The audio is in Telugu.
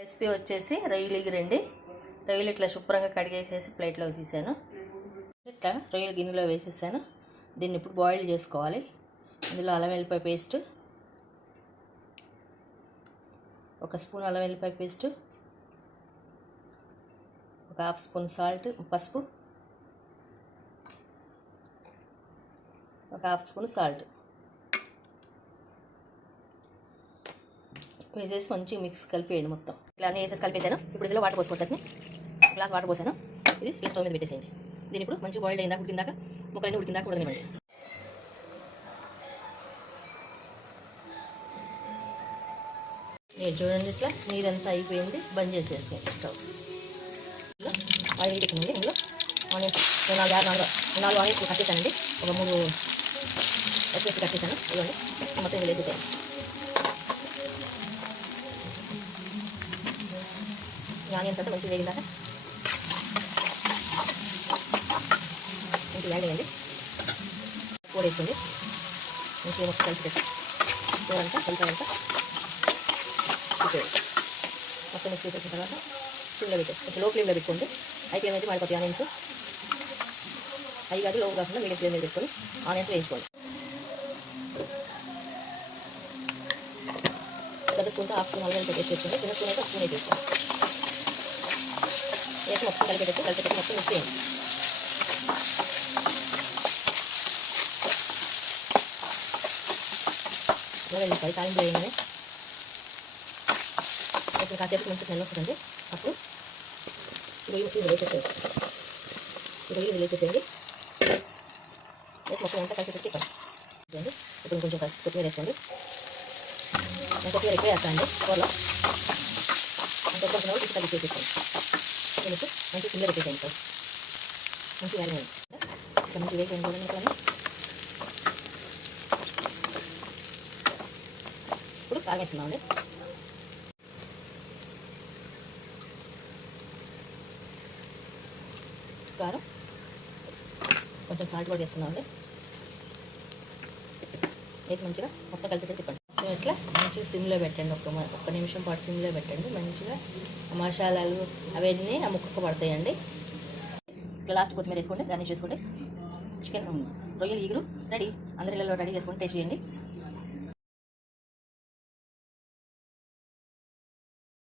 రెసిపీ వచ్చేసి రొయ్యలు ఎగిరండి. రొయ్యలు ఇట్లా శుభ్రంగా కడిగేసేసి ప్లేట్లోకి తీసాను. ఇట్లా రొయ్యలు గిన్నెలో వేసేసాను. దీన్ని ఇప్పుడు బాయిల్ చేసుకోవాలి. ఇందులో అల్లం వెల్లిపాయ పేస్ట్, ఒక స్పూన్ అల్లం వెల్లిపాయ పేస్ట్, ఒక హాఫ్ స్పూన్ సాల్ట్, పసుపు, ఒక హాఫ్ స్పూన్ సాల్ట్ వేసేసి మంచిగా మిక్స్ కలిపేయండి. మొత్తం ఇట్లా అన్నీ వేసేసి కలిపేసాను. ఇప్పుడు ఇందులో వాటర్ పోసుకోవచ్చు. గ్లాస్ వాటర్ పోసాను. ఇది ఈ స్టవ్ మీద పెట్టేసేయండి. దీని ఇప్పుడు మంచిగా బాయిల్డ్ అయిందాక ఉడికిందాక ముక్కలన్నీ ఉడికిందాక ఉడకనివ్వండి. మీరు చూడండి, ఇట్లా నీరంతా అయిపోయింది. బంద్ చేసేసుకోండి స్టవ్. ఇలా ఆయిల్ పెట్టింది. ఇందులో ఆనియన్స్ నాలుగు ఆనియన్స్ కట్ చేశానండి. ఒక 3 పచ్చిమిర్చి కట్ చేశాను. ఇవ్వండి మొత్తం ఇందులో వేసేసాను. ఆనియన్స్ అంతా మంచిగా వేగిందాక మంచిగా యాడ్ చేయండి. కూర వేసుకోండి. మంచిగా మొత్తం కలిసి పెట్టి కూర అంతా కలిపేంతా మొత్తం మిక్స్ చేసిన తర్వాత ఫ్లేమ్లో పెట్టండి. కొంచెం లో ఫ్లేమ్లో పెట్టుకోండి. హై ఫ్లేమ్ అయితే మాడిపోతాయి ఆనియన్స్. హై కాదు, లో కాకుండా మీడియం ఫ్లేమ్ మీద పెట్టుకొని ఆనియన్స్ వేయించుకోండి. పెద్ద స్పూన్తో హాఫ్ స్పూన్ అల్లం పేస్ట్ వేసుకోండి. చిన్న స్పూన్ అయితే ఒక స్పూన్ వేసుకోండి. వేసి మొత్తం కలిపేటట్టు మొత్తం మిక్స్ చేయండి. వెళ్ళిపోయి తాలింపు వేయండి. ఇప్పుడు కాసేపు మంచి స్మెల్ వస్తుందండి. అప్పుడు రొయ్యలు వేసేసేయండి. వేసి మొత్తం అంతా కలిసి పెట్టి ఇవ్వండి. ఇప్పుడు కొంచెం కొత్తిమీర వేసుకోండి. నేను కొత్తిమీర ఎక్కువ వేస్తానండి కూరలో. కొంచెం కొంచెం కలిసి వేసేసుకోండి. మంచి సిమ్లో పెట్టేసేయండి. మంచి వేయండి. ఇట్లా మంచి వేసేయండి. చూడండి ఇట్లా ఇప్పుడు కారం వేస్తున్నామండి. కారం, కొంచెం సాల్ట్ కూడా వేస్తున్నామండి. వేసి మంచిగా మొత్తం కలిసి తిప్పండి. ఇట్లా మంచిగా సిమ్లో పెట్టండి. ఒక్క నిమిషం పాటు సిమ్లో పెట్టండి. మంచిగా మసాలాలు అవన్నీ ఆ ముక్కకు పడతాయండి. ఇట్లా లాస్ట్ కొత్తిమీర వేసుకోండి. గార్నిష్ చేసుకోండి. చికెన్ రొయ్యలు ఈగురు రెడీ. అందరి ఇళ్ళలో రెడీ చేసుకొని టేస్ట్ చేయండి.